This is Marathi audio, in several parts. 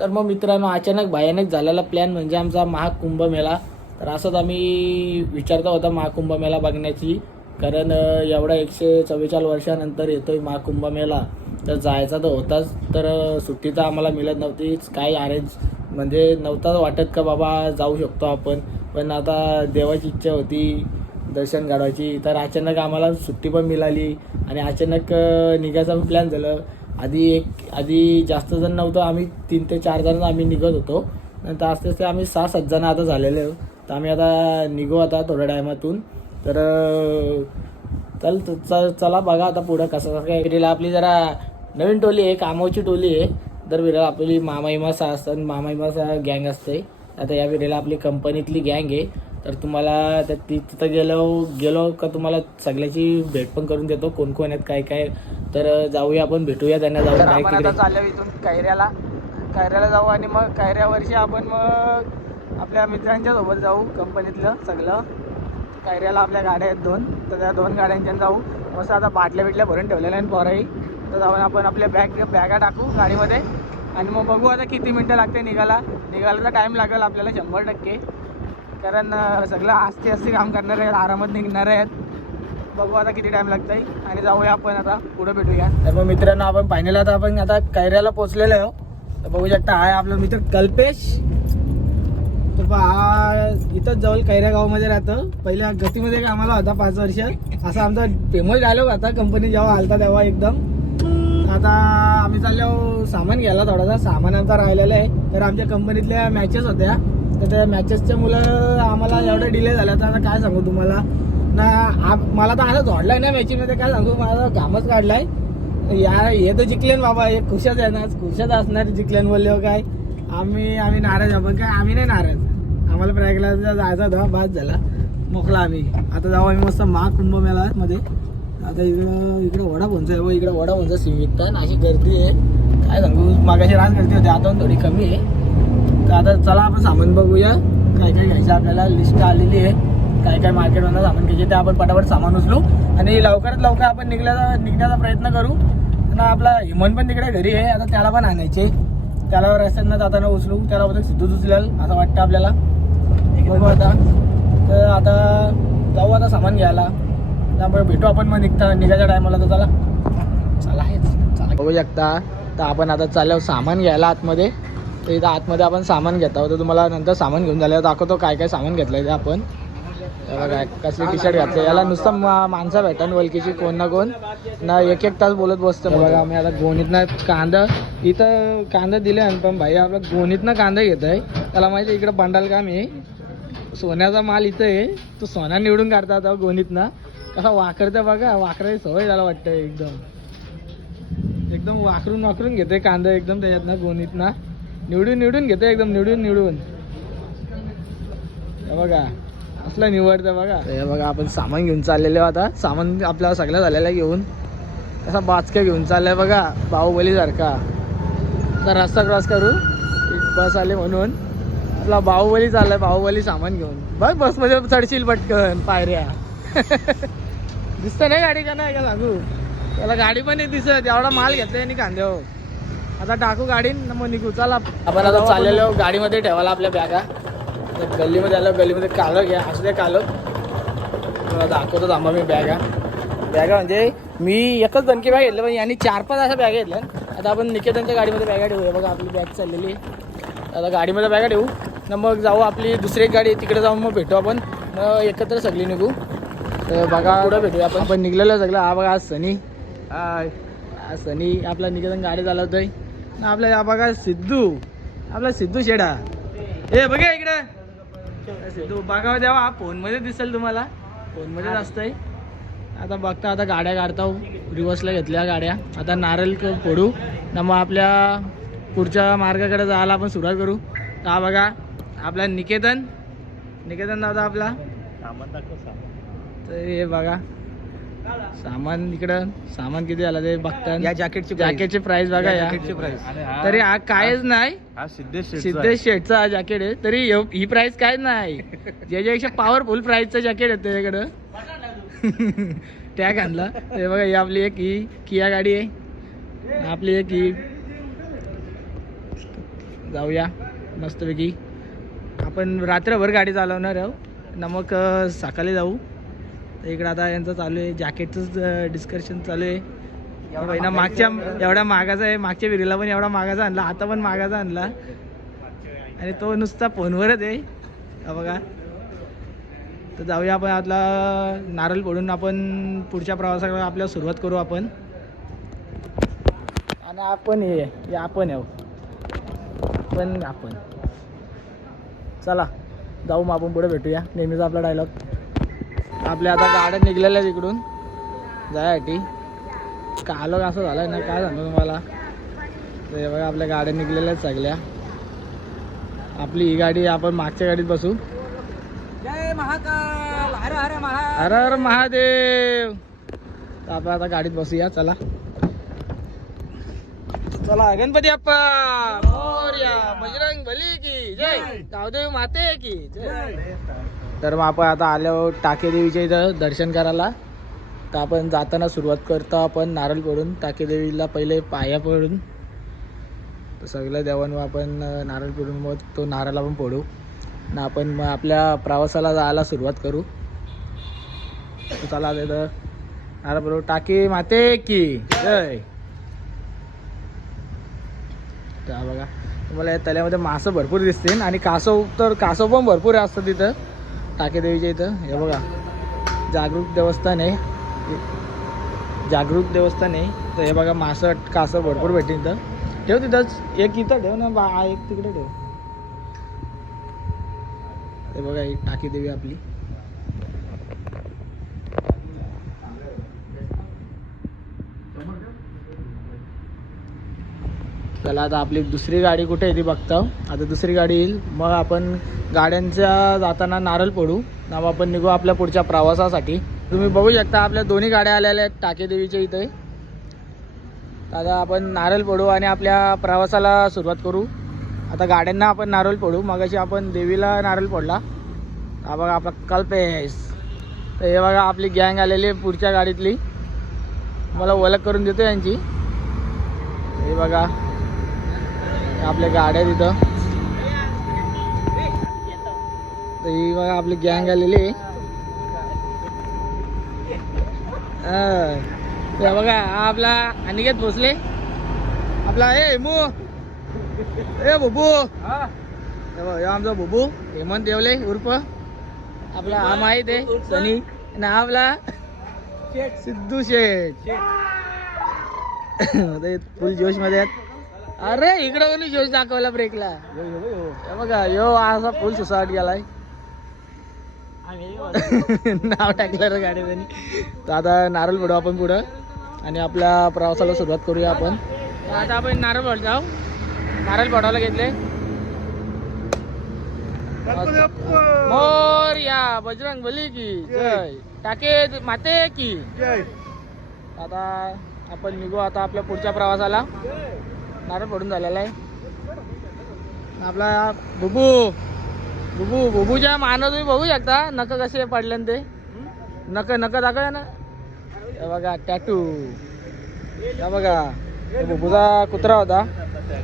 तर मग मित्रांनो, अचानक भयानक झालेला प्लॅन म्हणजे आमचा महाकुंभमेळा. तर असंच आम्ही विचारता होता महाकुंभमेळा बघण्याची, कारण एवढा 144 वर्षानंतर येतोय महाकुंभमेळा. तर जायचा तर होताच, तर सुट्टी तर आम्हाला मिळत नव्हतीच, काही अरेंज म्हणजे नव्हता वाटत का बाबा जाऊ शकतो आपण. पण आता देवाची इच्छा होती दर्शन घडवायची, तर अचानक आम्हाला सुट्टी पण मिळाली आणि अचानक निघायचा पण प्लॅन झालं. आधी जास्त जण नव्हतं, आम्ही 3 ते 4 जण आम्ही निघत होतो. नंतर आस्ते आस्ते आम्ही 6-7 जण आता झालेले आहोत. तर आम्ही आता निघू आता थोड्या टायमातून. तर चला बघा आता पुढं कसं काय. विरेला आपली जरा नवीन टोली आहे, कामाची टोली आहे. दर विरेला आपली मामाईमासा असतात, मामाईमासा गँग असते. आता या विरेला आपली कंपनीतली गँग आहे. तर तुम्हाला तिथं गेलो का तुम्हाला सगळ्याची भेट पण करून देतो, कोण कोण आहेत काय काय. तर जाऊया आपण, भेटूया त्यांना. जाऊ आपण आता चाललो इथून कायऱ्याला जाऊ आणि मग कायऱ्यावरशी आपण मग आपल्या मित्रांच्या सोबत जाऊ कंपनीतलं सगळं. कायऱ्याला आपल्या गाड्या आहेत 2, तर त्या 2 गाड्यांच्या जाऊ. मस्त आता बाटल्या भरून ठेवलेल्या आहेत पोराही. तर जाऊन आपण आपल्या बॅगा टाकू गाडीमध्ये आणि मग बघू आता किती मिनटं लागते निघायला तर टाईम लागेल आपल्याला 100%, कारण सगळं आस्ते काम करणार आहेत, आरामात निघणार आहेत. बघू आता किती टाइम लागतंय आणि जाऊया आपण आता पुढे भेटूया. तर मग मित्रांनो, आपण फायनल आपण आता कायऱ्याला पोहोचलेलो आहो. तर बघू शकता आहे आपला मित्र कल्पेश. तर हा इथंच जवळ कैऱ्या गावामध्ये राहतं. पहिल्या गतीमध्ये कामाला होता 5 वर्ष. असा आमचा फेमस डायलॉग आता कंपनी जेव्हा आलता तेव्हा एकदम. आता आम्ही चाललो सामान घ्यायला, थोडासा सामान आमचा राहिलेला आहे. तर आमच्या कंपनीतल्या मॅचेस होत्या, तर त्या मॅचेसच्या मुलं आम्हाला एवढं डिले झालं. तर आता काय सांगू तुम्हाला ना, मला तर असं झोडलाय ना मॅचिंगमध्ये, काय सांगू, मला घामच काढलाय. हे तर जिंकलेन बाबा, हे खुशाच आहे ना, खुशाच असणार जिंकलेन बोलले काय. आम्ही नाराज आहोत, पण काय आम्ही नाही नाराज. आम्हाला प्रयागला जायचा होता, बाद झाला, मोकला आम्ही. आता जाऊ आम्ही मस्त महाकुंभमेळा मध्ये. आता इकडे वडापावचा आहे, इकडे वडापावचा सीमित आहे, अशी गर्दी आहे काय सांगू. मागाशी राज गर्दी होती, आता थोडी कमी आहे. तर आता चला आपण सामान बघूया काय काय घ्यायचं. आपल्याला लिस्ट आलेली आहे, काय काय मार्केटमधून सामान घ्यायचे ते आपण पटापट सामान उचलू आणि लवकरात लवकर आपण निघण्याचा प्रयत्न करू. आणि आपला हिमन पण तिकडे घरी आहे, आता त्याला पण आणायचे. त्याला रस्त्यानं जाताना उचलू, त्याला बोलतो सिद्धूच उचलेल असं वाटतं आपल्याला. बघू आता. तर आता जाऊ आता सामान घ्यायला, त्यामुळे भेटू आपण मग निघायच्या टायमाला. तर चला बघू शकता. तर आपण आता चाललो सामान घ्यायला आतमध्ये. तर इथं आतमध्ये आपण सामान घेत आहोत, तर तुम्हाला नंतर सामान घेऊन झाल्यावर दाखवतो काय काय सामान घेतलंय ते आपण. बघा कसली टी शर्ट घातलं, याला नुसतं माणसं भेटन वलकीची, कोण ना कोण ना, एक तास बोलत बसतं. बघा आम्ही आता गोणीतनं कांदा, इथं कांदा दिले पण भाई आपला गोणीतनं कांदा घेत आहे. त्याला माहिती इकडं बंडाल काम आहे, सोन्याचा माल इथं आहे, तो सोना निवडून काढतात गोणीतनं. कसा वाकरतं बघा, वाकराची सवय झाला वाटतं एकदम वाकरून घेते कांदा एकदम त्याच्यातनं गोणीतनं निवडून घेते एकदम निवडून. बघा असलं निवडतं बघा. हे बघा आपण सामान घेऊन चाललेलो आता. सामान आपल्याला सगळं झालेलं घेऊन, असा बाचका घेऊन चाललाय बघा बाहुबली सारखा. आता रस्ता क्रॉस करू, बस आले म्हणून आपला बाहुबली चाललाय, बाहुबली सामान घेऊन. बघ बसमध्ये चढशील पटकन पायऱ्या. दिसतं नाही गाडी का नाही का सांगू, त्याला गाडी पण नाही दिसत, एवढा माल घेतलाय आणि कांद्यावर. आता टाकू गाडी मग निघू. चला आपण आता चाललेलो गाडीमध्ये ठेवायला आपल्या बॅगा. गल्लीमध्ये आलो, गल्लीमध्ये कालो घ्या, असू दे कालो. मला दाखवतो थांबा मी बॅगा म्हणजे मी एकच दणकी बॅग घेतलं, पण यांनी 4-5 अशा बॅगा घेतल्या. आता आपण निकेतनच्या गाडीमध्ये बॅगा ठेवूया. बघा आपली बॅग चाललेली. आता गाडीमध्ये बॅगा ठेवू ना, मग जाऊ आपली दुसरी एक गाडी तिकडे जाऊन मग भेटू आपण, मग एकत्र सगळी निघू. तर बघा पुढं भेटूया आपण निघलेलं सगळं. हा बघा आज सनी, सनी आपला निकेतन गाडी चालवतोय ना. आपल्या बघा सिद्धू शेडा, हे बघा इकडे सिद्धू बघा तेव्हा फोनमध्ये दिसेल तुम्हाला, फोनमध्येच असतंय. आता बघता आता गाड्या काढता, रिवर्सला घेतल्या गाड्या. आता नारळ फोडू ना, मग आपल्या पुढच्या मार्गाकडे जायला आपण सुरुवात करू. तर हा बघा आपला निकेतन दादा आपला सामान दाखव. तर हे बघा सामान, इकडं सामान किती आलं ते बघता. या जॅकेटची प्राइस बघा, या तरी हा कायच नाही. हा सिद्धेश शेठचा हा जॅकेट आहे, तरी ही प्राइस काय नाही. ज्याच्यापेक्षा पॉवरफुल प्राइसचं जॅकेट आहे त्याच्याकडं. टॅग आणला. हे बघा ही आपली एक ही किया गाडी आहे, आपली एक ही जाऊया मस्तपैकी. आपण रात्रभर गाडी चालवणार आहो ना, मग सकाळी जाऊ. तर इकडं आता यांचं चालू आहे जॅकेटचंच डिस्कशन चालू आहे. ना मागच्या एवढा मागाचा आहे, मागच्या विहिरीला पण एवढा मागाचा आणला, आता पण मागाचा आणला आणि तो नुसता फोनवरच आहे. बघा, तर जाऊया आपण. आपला नारळ फोडून आपण पुढच्या प्रवासाला आपल्याला सुरुवात करू आपण. आणि आपण आपण चला जाऊ, मग आपण पुढे भेटूया. नेहमीचा आपला डायलॉग. आपल्या आता गाड्या निघलेल्या आहेत इकडून जायसाठी. कालो असं झालं ना, काय सांगू तुम्हाला. तर हे बघा आपल्या गाड्या निघलेल्या आहेत सगळ्या. आपली ही गाडी, आपण मागच्या गाडीत बसू. जय महाकाल, हर हर महादेव. हर हर महादेव. तर आपण आता गाडीत बसूया. चला चला. गणपती बाप्पा मोरया, बजरंग बली की जय, गावदेवी माते की जय. तर मग आपण आता आलो टाकेदेवीच्या इथं दर्शन करायला. तर आपण जाताना सुरुवात करतो आपण नारळ फोडून. टाकेदेवीला पहिले पाया पडून तर सगळ्या देवांवर आपण नारळ फोडून मग तो नारळ आपण फोडू ना. आपण मग आपल्या प्रवासाला जायला सुरुवात करू. चला तिथं नारळ फोडू. टाके माते की जय. त्या बघा तुम्हाला या तल्यामध्ये मासं भरपूर दिसतील आणि कासव पण भरपूर असतं तिथं टाकेदेवीच्या इथं. हे बघा जागरूक देवस्थान आहे, तर हे बघा मासं कासव भरपूर भेटेल इथं. ठेव तिथंच एक इथं ठेव ना एक तिकडे ठेव. हे बघा ही टाकेदेवी आपली. चला आता आपली दुसरी गाडी कुठे आहे ती बघतो. आता दुसरी गाडी येईल, मग आपण गाड्यांच्या जाताना नारळ फोडू ना, मग आपण निघू आपल्या पुढच्या प्रवासासाठी. तुम्ही बघू शकता आपल्या दोन्ही गाड्या आलेल्या आहेत टाकेदेवीच्या इथे. आता आपण नारळ फोडू आणि आपल्या प्रवासाला सुरुवात करू. आता गाड्यांना आपण नारळ फोडू. मगाशी आपण देवीला नारळ फोडला. हा बघा आपला कल्पेश. तर हे बघा आपली गँग आलेली आहे पुढच्या गाडीतली. मला ओळख करून देतो यांची. हे बघा आपल्या गाड्या तिथं. तर ही बघा आपली गँग आलेली आहे. हे बघा हा आपला अनिकेत भोसले, आपला बुबू. आमचा बुबू हेमंत देवले उर्फ आपला हा माहीत आहे सनी ना, आपला सिद्धू शेठ. फुल जोश मध्ये आहेत. अरे इकडं कोणी जोश दाखवला ब्रेकला. बघा यो असा फुल सुसाट गेलाय. नाव टाकलं रे गाडी त्यांनी. तर आता नारळ फोडू आपण पुढं आणि आपल्या प्रवासाला सुरुवात करूया आपण. आता आपण नारळ फोडतो. नारळ फोडायला घेतले. मोरया, बजरंग बली की जय, टाके माते की जय. आता आपण निघू आता आपल्या पुढच्या प्रवासाला. नारळ फोडून झालेला आहे. आपला बुबूच्या मानं तुम्ही बघू शकता नख कसे पडले ते. नख दाखवूया ना. हे बघा टॅटू. हे बघा बुबूचा कुत्रा होता.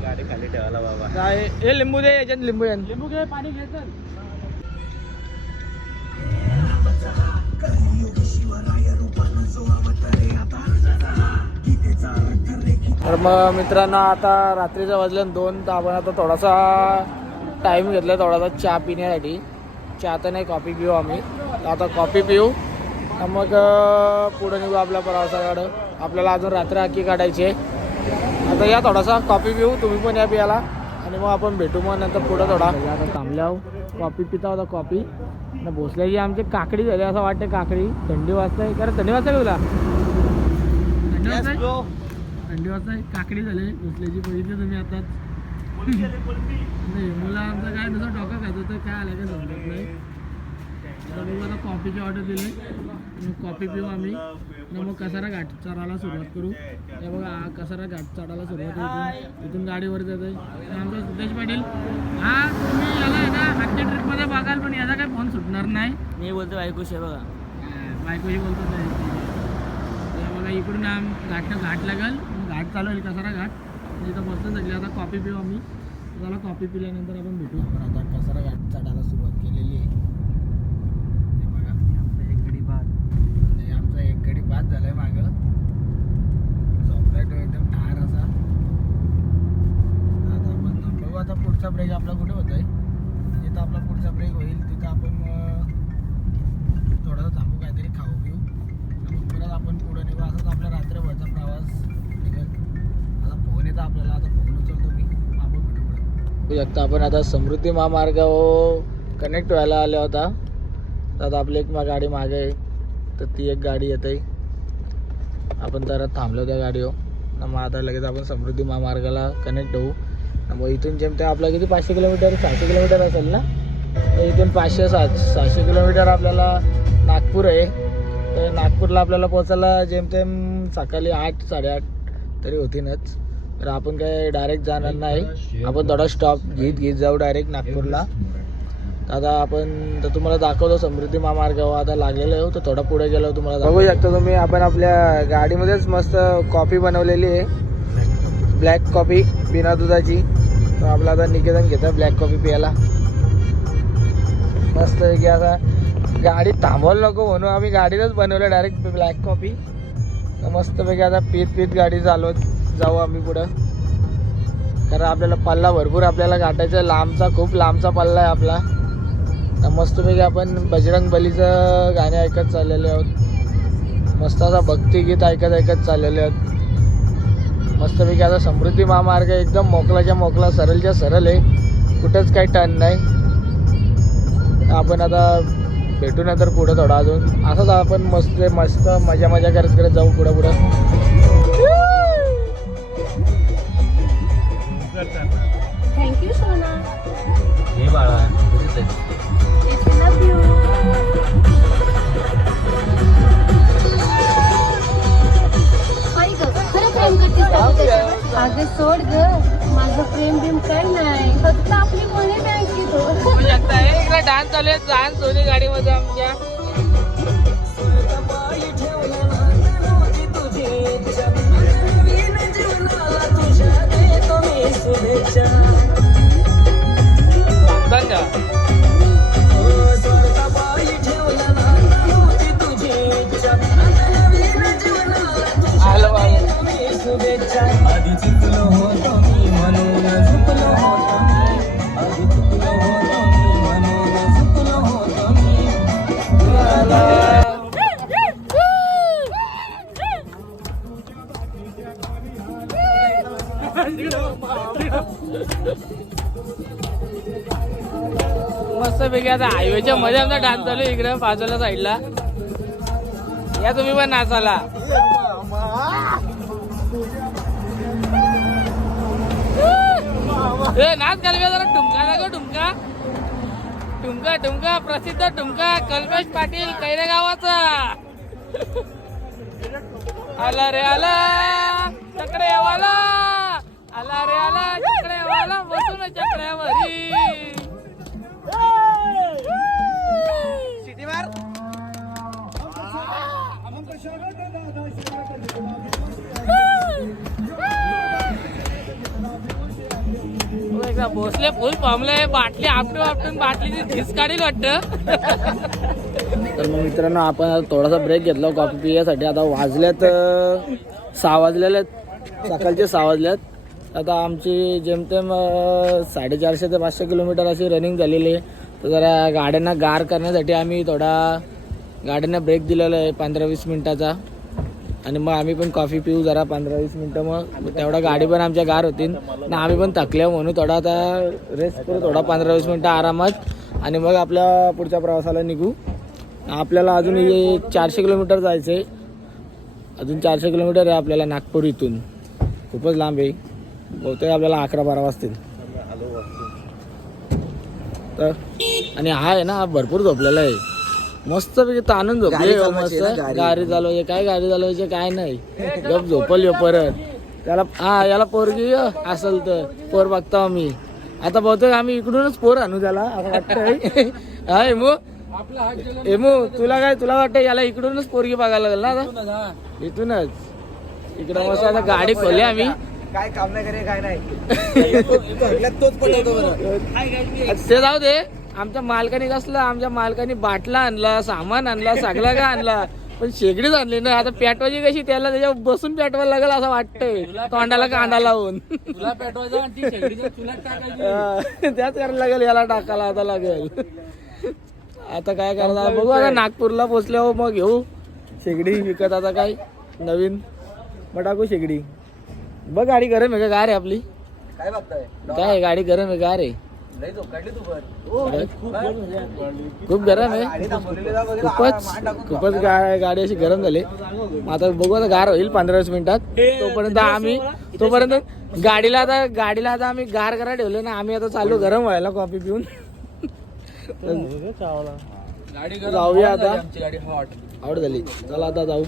गाडी खाली ठेवायला बाबा. हे लिंबू दे, याच्यात लिंबू घे, पाणी घ्यायचं. तर मग मित्रांनो आता रात्रीचं वाजल्या 2. तर आपण आता थोडासा टाईम घेतला थोडासा चहा पिण्यासाठी. चहा तर नाही, कॉफी पिऊ आम्ही. आता कॉफी पिऊ मग पुढे निघू आपल्या प्रवासाकडं. आपल्याला अजून रात्र अख्खी काढायची आहे. आता या थोडासा कॉफी पिऊ, तुम्ही पण या पियाला आणि मग आपण भेटू. मग नंतर पुढं थोडा आता थांबल्यावर कॉफी पिता होता. कॉफी ना भोसल्याची आमची काकडी झाली असं वाटतं. काकडी थंडी वाजताय. कारण थंडी वाजता तुला थंडी वाजता काकडी झाली भोसल्याची. बघितली तुम्ही आताच. नाही मुलं आमचं काय नुसतं डोकं खात होतं, काय आलं काय समजत नाही. आता बघू आता कॉफीची ऑर्डर दिली. मग कॉफी पिऊ आम्ही ना, मग कसारा घाट चढायला सुरुवात करू. हे बघा कसारा घाट चढायला सुरुवात होती. इथून गाडीवर जात आहे आमचा सिद्धेश पाटील. हा तुम्ही याला आहे ना आजच्या ट्रिपमध्ये बघाल, पण याचा काही फोन सुटणार नाही. मी बोलतो बायकोशी बघा, बायकोशी बोलतो नाही. बघा इकडून घाट लागेल. घाट चालू होईल कसारा घाट. इथं बसलं सगळे. आता कॉफी पिऊ आम्ही. त्याला कॉफी पिल्यानंतर आपण भेटू. आपण आता कचरा गाडी चढायला सुरुवात केलेली आहे. हे बघा आमचा एक गडी बाद, हे आमचा एक गडी बाद झालाय मागं. झोपलाय तो एकदम ठार असा. आता आपण बघू आता पुढचा ब्रेक आपला कुठे होत आहे. जिथं आपला पुढचा ब्रेक होईल तिथं आपण थोडासा थांबू, काहीतरी खाऊ घेऊ आणि मग परत आपण पुढे निघू. असंच आपला रात्रभरचा प्रवास निघेल. आता फोन येतं आपल्याला, आता फोन उचलतो मी. आपण भेटू पुढे. शकता आपण आता समृद्धी महामार्गावर कनेक्ट व्हायला आले होता. तर आता आपली एक गाडी मागे आहे, तर ती एक गाडी येत आहे. आपण तर थांबलो त्या गाडीवर. मग आता लगेच आपण समृद्धी महामार्गाला कनेक्ट होऊ. मग इथून जेमते आपला किती 500 किलोमीटर 600 किलोमीटर असेल ना. तर इथून 500-700 किलोमीटर आपल्याला नागपूर आहे. तर नागपूरला आपल्याला पोचायला जेमतेम सकाळी 8-8:30 तरी होतीनच. तर आपण काय डायरेक्ट जाणार नाही, आपण थोडा स्टॉप घेत जाऊ डायरेक्ट नागपूरला. तर आता आपण तर तुम्हाला दाखवतो समृद्धी महामार्गावर आता लागलेलं आहे. तर थोडा पुढे गेलो तुम्हाला बघू शकता तुम्ही. आपण आपल्या गाडीमध्येच मस्त कॉफी बनवलेली आहे, ब्लॅक कॉफी बिना दुधाची. तर आपला आता निकेतन घेतं ब्लॅक कॉफी प्यायला मस्त की. आता गाडी थांबवायला नको म्हणून आम्ही गाडीलाच बनवलं डायरेक्ट ब्लॅक कॉफी. तर मस्तपैकी आता पीत गाडी चालवत जाऊ आम्ही पुढं. कारण आपल्याला पल्ला भरपूर आपल्याला गाठायचा, लांबचा खूप लांबचा पल्ला आहे आपला. तर मस्तपैकी आपण बजरंग बलीचं गाणे ऐकत चाललेले आहोत. मस्त असा भक्तिगीत ऐकत चाललेले आहोत मस्तपैकी. आता समृद्धी महामार्ग एकदम मोकलाच्या मोकला, सरळच्या सरळ आहे, कुठंच काही टर्न नाही. आपण आता भेटू नंतर पुढं थोडं अजून असंच आपण मस्त मजा करत जाऊ पुढं. थँक्यू सोना. हे बाळा लव यू. खरं प्रेम करतेस का तू त्याच्यावर? अगं सोड ग, माझं प्रेम बिम काय नाही, फक्त आपली मनी बँकेत हो. इकडे डान्स चालू आहे. डान्स दोन्ही गाडीमध्ये आमच्या. मस्त पैकी आता हायवेच्या मध्ये आमचा डान्स चालू आहे इकडे बाजूला साईडला. या तुम्ही पण नाचाला. नाच घालूया जरा. ठुमका ना गो, ठुमका प्रसिद्ध ठुमका कल्पेश पाटील कैरे गावाचा. आला रे आला चकड्यावाला, आला रे आला चकड्यावाला, बसून चकड्यावरी. भोसले फुल पामले, बाटली आपटून बाटलीची झिस काढील वाटतं. तर मग मित्रांनो आपण आता थोडासा ब्रेक घेतला कॉफी पिण्यासाठी. आता वाजल्यात 6 वाजलेले आहेत, सकाळचे 6 वाजल्यात. आता आमची जेमतेम 450 ते 500 किलोमीटर अशी रनिंग झालेली आहे. तर जरा गाड्यांना गार करण्यासाठी आम्ही थोडा गाड्यांना ब्रेक दिलेला आहे 15-20 मिनिटाचा. आणि मग आम्ही पण कॉफी पिऊ जरा 15-20 मिनटं. मग तेवढा गाडी पण आमच्या गार होतील ना. आम्ही पण थकल्या म्हणून थोडा आता रेस्ट करू, थोडा 15-20 मिनटं आरामात. आणि मग आपल्या पुढच्या प्रवासाला निघू. आपल्याला अजून 400 किलोमीटर जायचं आहे. अजून 400 किलोमीटर आहे आपल्याला नागपूर इथून. खूपच लांब आहे. बहुतेक आपल्याला 11-12 वाजतील. तर आणि हा आहे ना, भरपूर झोपलेला आहे. मस्त पैकी ताणून झोपले. मस्त गाडी चालवायची. काय गाडी चालवायची काय नाही, गप झोपल यो परत. त्याला याला पोरगी असेल तर पोर बघतो आम्ही. आता बहुतेक आम्ही इकडूनच पोर आणू त्याला असं वाटतंय. हा एमू तुला वाटतं याला इकडूनच पोरगी बघायला लागेल ना आता. इथूनच इकडं मस्त आता गाडी खोली आम्ही. काय काम नाही करे काय नाही तोच पटवतो मला. ते जाऊ दे. आमच्या मालकाने कसलं, आमच्या मालकाने बाटला आणला, सामान आणला, सगळा का आणला, पण शेगडीच आणली ना. आता पेटवायची कशी, त्याला त्याच्यावर बसून पेटवायला लागेल असं वाटतंय, तोंडाला कांदा लावून. तुला पेटवायचं आणि ती शेगडीच्या चुलात टाकायची. त्याच करायला लागेल, याला टाकायला आता लागेल. आता काय करणार बघू. आता नागपूरला पोचल्यावर मग घेऊ शेगडी विकत. आता काय नवीन मग टाकू शेगडी. बघ गाडी गरम आहे का गार आहे आपली? काय बघताय? काय गाडी गरम आहे गार आहे? लई झोप काढली तू पण. खूप गरम आहे. गाडी थांबवलेली जा बघ. खूपच गाडी अशी गरम झाली. आता बघू, आता गार होईल 15-20 मिनिटात. तोपर्यंत गाडीला आता आम्ही गार करा ठेवले ना. आम्ही आता चालू गरम व्हायला कॉफी पिऊन. गाडी जाऊया आता. आमची गाडी हॉट. आवड झाली. चला आता जाऊ.